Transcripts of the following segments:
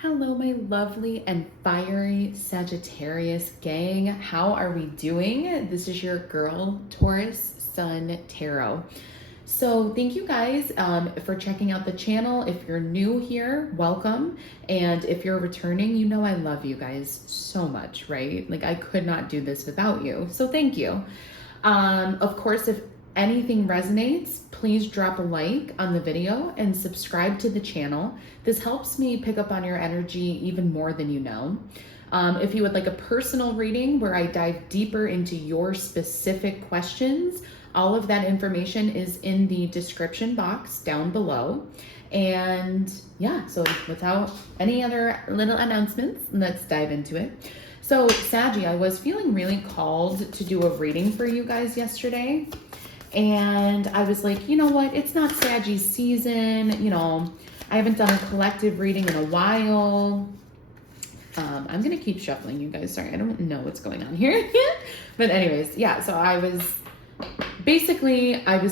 Hello, my lovely and fiery Sagittarius gang. How are we doing? This is your girl, Taurus Sun Tarot. So thank you guys for checking out the channel. If you're new here, welcome. And if you're returning, you know I love you guys so much, right? Like I could not do this without you. So thank you. Of course, if anything resonates, please drop a like on the video and subscribe to the channel. This helps me pick up on your energy even more than you know. If you would like a personal reading where I dive deeper into your specific questions, all of that information is in the description box down below. And yeah, so without any other little announcements, let's dive into it. So Saggy, I was feeling really called to do a reading for you guys yesterday. And I was like, you know what? It's not Saggy's season. You know, I haven't done a collective reading in a while. I'm going to keep shuffling, you guys. Sorry, I don't know what's going on here. But anyways, yeah, so I was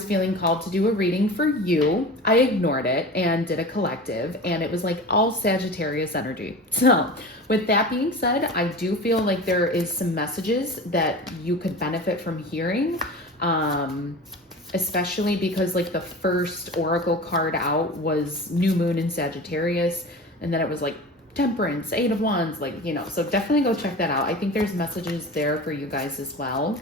feeling called to do a reading for you. I ignored it and did a collective, and it was like all Sagittarius energy. So with that being said, I do feel like there is some messages that you could benefit from hearing. Especially because like the first oracle card out was new moon in Sagittarius, and then it was like temperance, 8 of wands, like, you know, so definitely go check that out. I think there's messages there for you guys as well.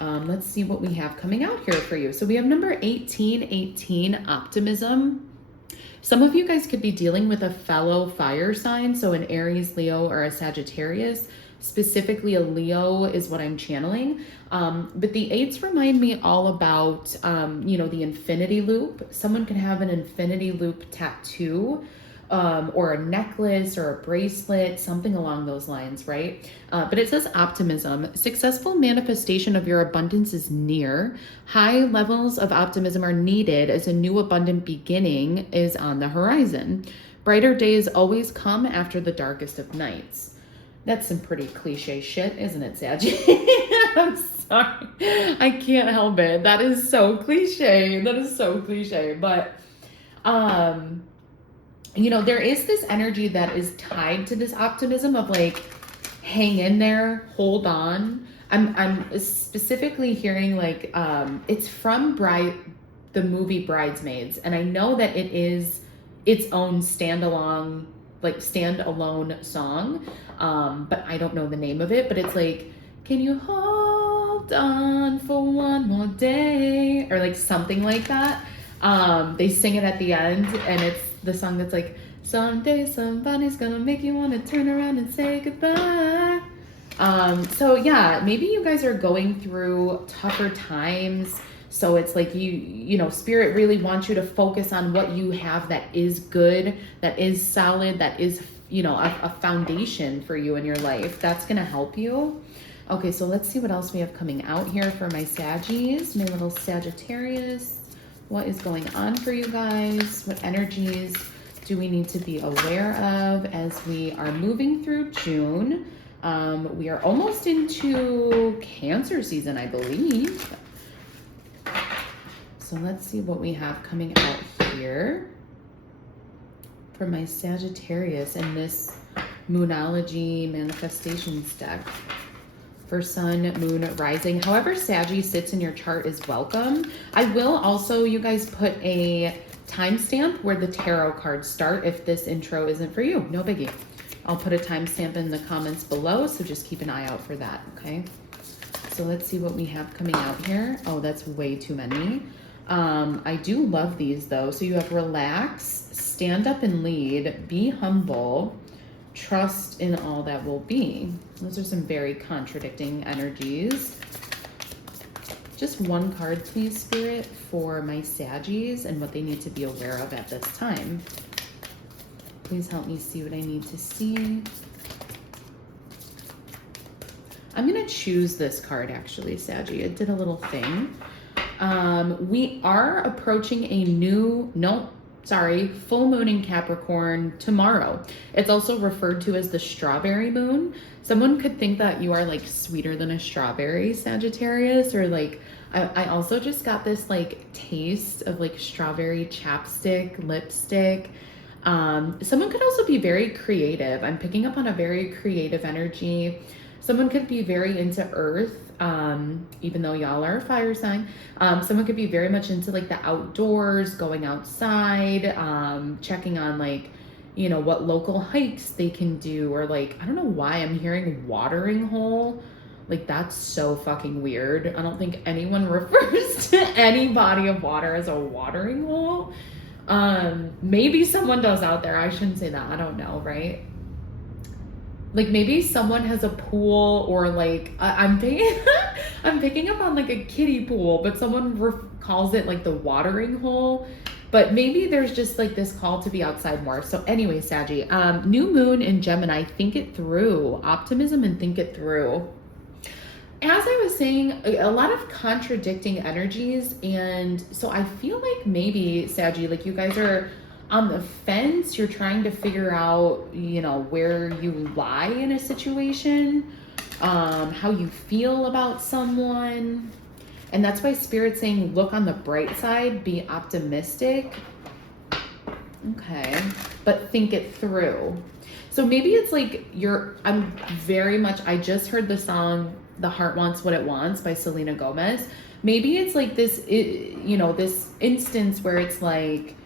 Let's see what we have coming out here for you. So we have number 1818, optimism. Some of you guys could be dealing with a fellow fire sign, so an Aries, Leo, or a Sagittarius. Specifically a Leo is what I'm channeling. But the 8s remind me all about, you know, the infinity loop. Someone could have an infinity loop tattoo, or a necklace or a bracelet, something along those lines, right? But it says optimism. Successful manifestation of your abundance is near. High levels of optimism are needed as a new abundant beginning is on the horizon. Brighter days always come after the darkest of nights. That's some pretty cliche shit, isn't it, Saggy? I'm sorry. I can't help it. That is so cliche. That is so cliche. But, you know, there is this energy that is tied to this optimism of like, hang in there, hold on. I'm specifically hearing like, it's from the movie Bridesmaids. And I know that it is its own standalone song. But I don't know the name of it, but it's like, can you hold on for one more day? Or like something like that. They sing it at the end, and it's the song that's like, someday somebody's gonna make you want to turn around and say goodbye. So yeah, maybe you guys are going through tougher times. So it's like you know, spirit really wants you to focus on what you have that is good, that is solid, that is, you know, a foundation for you in your life. That's going to help you. Okay, so let's see what else we have coming out here for my Saggies, my little Sagittarius. What is going on for you guys? What energies do we need to be aware of as we are moving through June? We are almost into Cancer season, I believe. So let's see what we have coming out here for my Sagittarius in this Moonology Manifestations deck. For Sun, Moon, Rising. However Saggy sits in your chart is welcome. I will also, you guys, put a timestamp where the tarot cards start if this intro isn't for you. No biggie. I'll put a timestamp in the comments below, so just keep an eye out for that, okay? So let's see what we have coming out here. Oh, that's way too many. I do love these though. So you have relax, stand up and lead, be humble, trust in all that will be. Those are some very contradicting energies. Just one card, please, Spirit, for my Saggies and what they need to be aware of at this time. Please help me see what I need to see. I'm going to choose this card, actually, Saggy. It did a little thing. We are approaching a full moon in Capricorn tomorrow. It's also referred to as the strawberry moon. Someone could think that you are like sweeter than a strawberry, Sagittarius, or like, I also just got this like taste of like strawberry chapstick, lipstick. Someone could also be very creative. I'm picking up on a very creative energy. Someone could be very into earth, even though y'all are a fire sign. Someone could be very much into like the outdoors, going outside, checking on like, you know, what local hikes they can do, or like, I don't know why I'm hearing watering hole. Like, that's so fucking weird. I don't think anyone refers to any body of water as a watering hole. Maybe someone does out there. I shouldn't say that. I don't know, right? Like, maybe someone has a pool, or like I'm picking I'm picking up on like a kiddie pool, but someone calls it like the watering hole. But maybe there's just like this call to be outside more. So anyway, Saggy, new moon in Gemini, think it through. Optimism and think it through. As I was saying, a lot of contradicting energies. And so I feel like maybe, Saggy, like you guys are on the fence. You're trying to figure out, you know, where you lie in a situation, how you feel about someone. And that's why Spirit's saying, look on the bright side, be optimistic. Okay, but think it through. So maybe it's like I just heard the song The Heart Wants What It Wants by Selena Gomez. Maybe it's like this, you know, this instance where it's like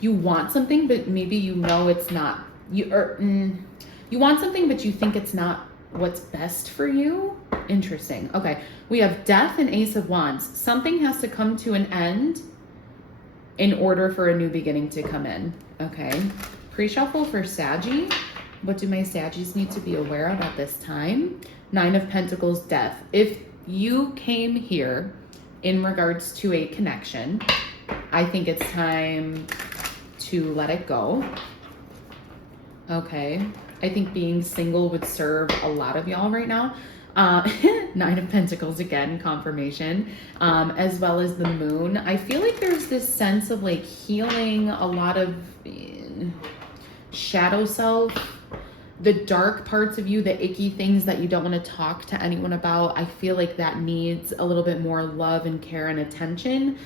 you want something, but maybe you know it's not. You want something, but you think it's not what's best for you. Interesting. Okay, we have Death and Ace of Wands. Something has to come to an end in order for a new beginning to come in. Okay. Pre-shuffle for Saggy. What do my Saggies need to be aware of at this time? Nine of Pentacles, Death. If you came here in regards to a connection, I think it's time to let it go. Okay. I think being single would serve a lot of y'all right now. Nine of Pentacles again, confirmation, as well as the moon. I feel like there's this sense of like healing a lot of shadow self, the dark parts of you, the icky things that you don't want to talk to anyone about. I feel like that needs a little bit more love and care and attention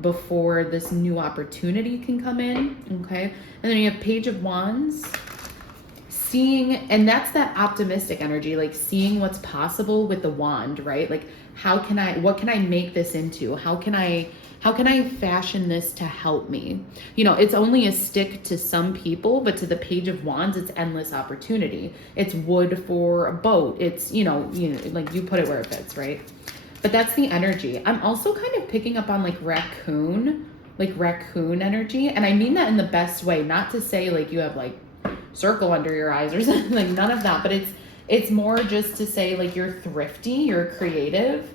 before this new opportunity can come in. Okay. And then you have Page of Wands. Seeing, and that's that optimistic energy, like seeing what's possible with the wand, right? Like, what can I make this into? How can I fashion this to help me? You know, it's only a stick to some people, but to the Page of Wands, it's endless opportunity. It's wood for a boat. It's, you know, like you put it where it fits, right? But that's the energy. I'm also kind of picking up on like raccoon energy. And I mean that in the best way, not to say like you have like circle under your eyes or something, like none of that, but it's more just to say like you're thrifty, you're creative,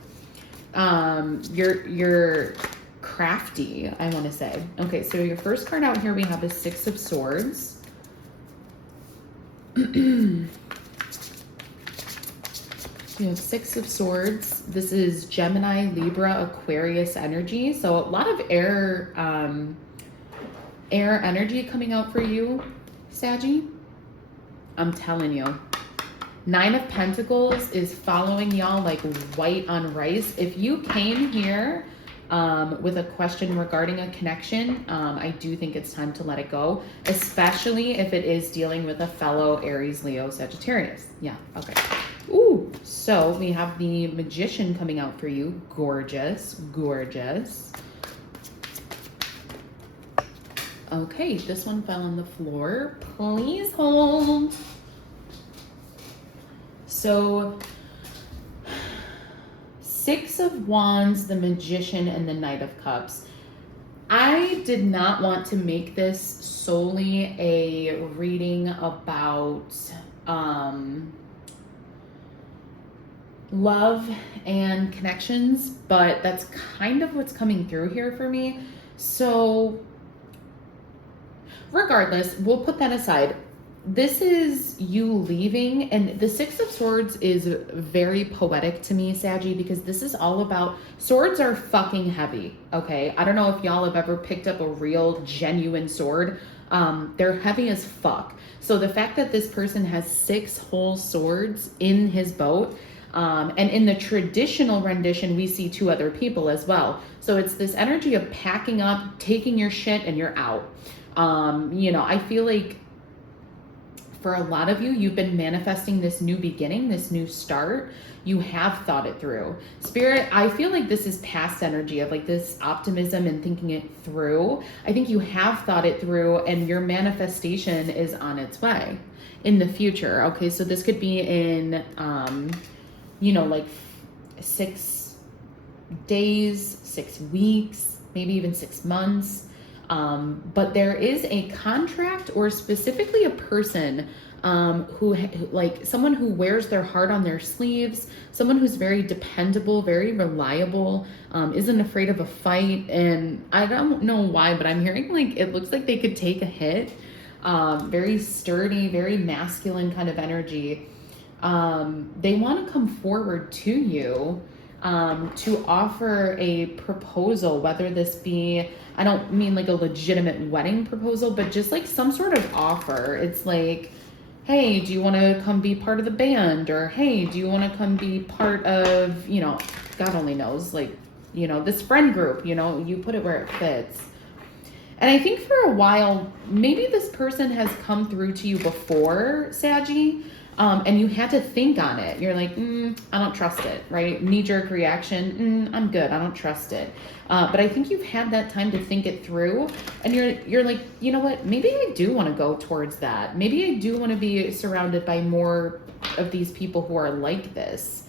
you're crafty, I want to say. Okay, so your first card out here we have is Six of Swords. You have Six of Swords. This is Gemini, Libra, Aquarius energy. So a lot of air energy coming out for you, Saggy. I'm telling you. Nine of Pentacles is following y'all like white on rice. If you came here with a question regarding a connection, I do think it's time to let it go, especially if it is dealing with a fellow Aries, Leo, Sagittarius. Yeah, okay. Ooh, so we have the Magician coming out for you. Gorgeous, gorgeous. Okay, this one fell on the floor. Please hold. So, Six of Wands, the Magician, and the Knight of Cups. I did not want to make this solely a reading about love and connections, but that's kind of what's coming through here for me. So, regardless, we'll put that aside. This is you leaving, and the Six of Swords is very poetic to me, Saggy, because this is all about, swords are fucking heavy, okay? I don't know if y'all have ever picked up a real, genuine sword. They're heavy as fuck. So the fact that this person has 6 whole swords in his boat, And in the traditional rendition, we see two other people as well. So it's this energy of packing up, taking your shit, and you're out. I feel like for a lot of you, you've been manifesting this new beginning, this new start. You have thought it through. Spirit, I feel like this is past energy of like this optimism and thinking it through. I think you have thought it through and your manifestation is on its way in the future. Okay, so this could be in, like 6 days, 6 weeks, maybe even 6 months. But there is a contract or specifically a person who like someone who wears their heart on their sleeves, someone who's very dependable, very reliable, isn't afraid of a fight. And I don't know why, but I'm hearing like it looks like they could take a hit. Very sturdy, very masculine kind of energy. They want to come forward to you to offer a proposal, whether this be, I don't mean like a legitimate wedding proposal, but just like some sort of offer. It's like, hey, do you want to come be part of the band? Or hey, do you want to come be part of, God only knows, like, this friend group, you put it where it fits. And I think for a while, maybe this person has come through to you before, Saggy, and you had to think on it. You're like, I don't trust it, right? Knee-jerk reaction, I'm good, I don't trust it. But I think you've had that time to think it through, and you're like, you know what? Maybe I do want to go towards that. Maybe I do want to be surrounded by more of these people who are like this.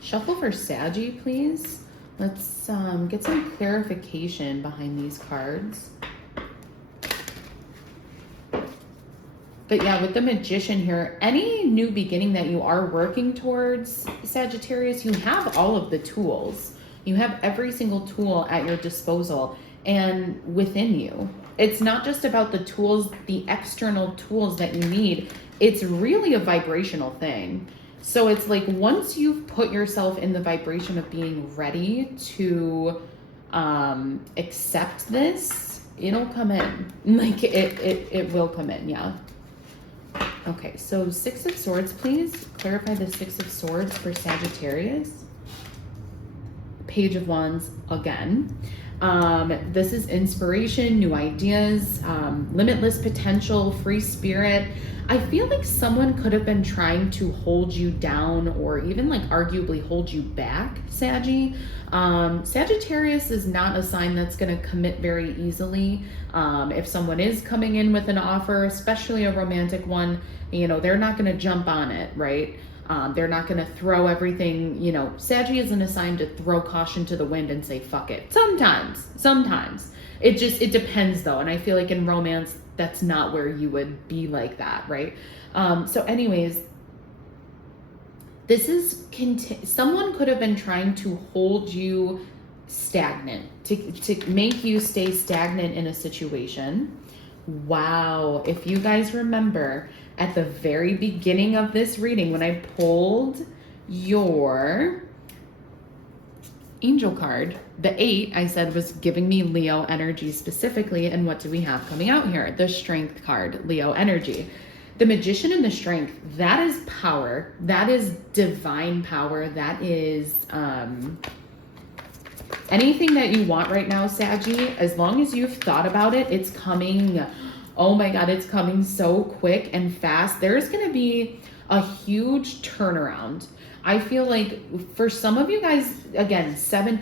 Shuffle for Saggy, please. Let's get some clarification behind these cards. But yeah, with the Magician here, any new beginning that you are working towards, Sagittarius, you have all of the tools. You have every single tool at your disposal and within you. It's not just about the tools, the external tools that you need. It's really a vibrational thing. So it's like once you've put yourself in the vibration of being ready to accept this, it'll come in. Like it will come in, yeah. Okay, so 6 of Swords, please. Clarify the 6 of Swords for Sagittarius. Page of Wands again. This is inspiration, new ideas, limitless potential, free spirit. I feel like someone could have been trying to hold you down or even like arguably hold you back, Saggy. Sagittarius is not a sign that's going to commit very easily. If someone is coming in with an offer, especially a romantic one, they're not going to jump on it, right? They're not going to throw everything, Saggy isn't a sign to throw caution to the wind and say, fuck it. Sometimes. It depends though. And I feel like in romance, that's not where you would be like that, right? So anyways, this is, someone could have been trying to hold you stagnant, to make you stay stagnant in a situation. Wow. If you guys remember at the very beginning of this reading, when I pulled your angel card, the 8 I said was giving me Leo energy specifically. And what do we have coming out here? The Strength card, Leo energy. The Magician and the Strength, that is power. That is divine power. That is anything that you want right now, Saggy. As long as you've thought about it, it's coming. Oh my God, it's coming so quick and fast. There's going to be a huge turnaround. I feel like for some of you guys, again, 7,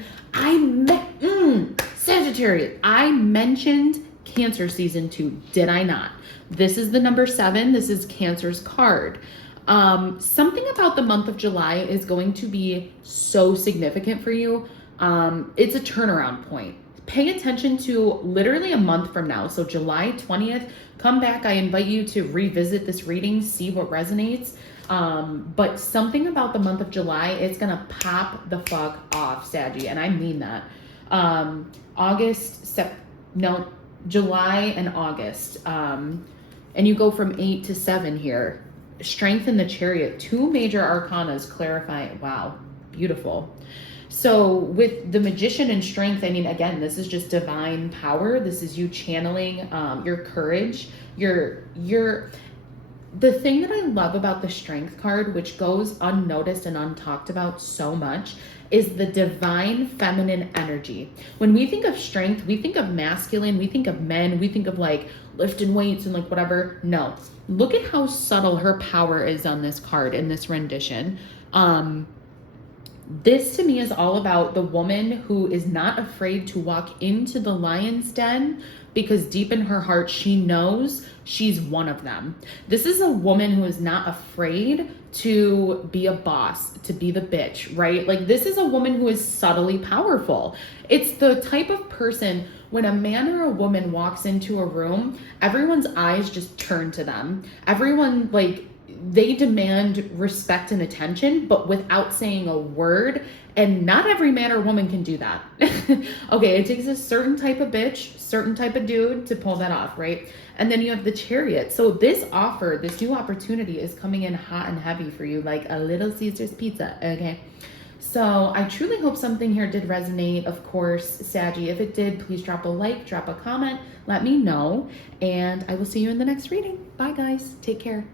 Sagittarius, I mentioned Cancer season 2, did I not? This is the number 7. This is Cancer's card. Something about the month of July is going to be so significant for you. It's a turnaround point. Pay attention to literally a month from now. So July 20th, come back. I invite you to revisit this reading, see what resonates. But something about the month of July, it's going to pop the fuck off, Saggy. And I mean that. July and August. And you go from 8 to 7 here. Strength in the Chariot, 2 major arcanas clarify. Wow, beautiful. So with the Magician and Strength, I mean, again, this is just divine power. This is you channeling your courage, your The thing that I love about the Strength card, which goes unnoticed and untalked about so much, is the divine feminine energy. When we think of strength, we think of masculine, we think of men, we think of like lifting weights and like whatever. No, look at how subtle her power is on this card in this rendition. This to me is all about the woman who is not afraid to walk into the lion's den because deep in her heart, she knows she's one of them. This is a woman who is not afraid to be a boss, to be the bitch, right? Like, this is a woman who is subtly powerful. It's the type of person, when a man or a woman walks into a room, everyone's eyes just turn to them. Everyone, like, they demand respect and attention, but without saying a word. And not every man or woman can do that. Okay, it takes a certain type of bitch, certain type of dude to pull that off, right? And then you have the Chariot. So this offer, this new opportunity is coming in hot and heavy for you, like a Little Caesar's pizza, okay? So I truly hope something here did resonate. Of course, Saggy, if it did, please drop a like, drop a comment, let me know. And I will see you in the next reading. Bye, guys. Take care.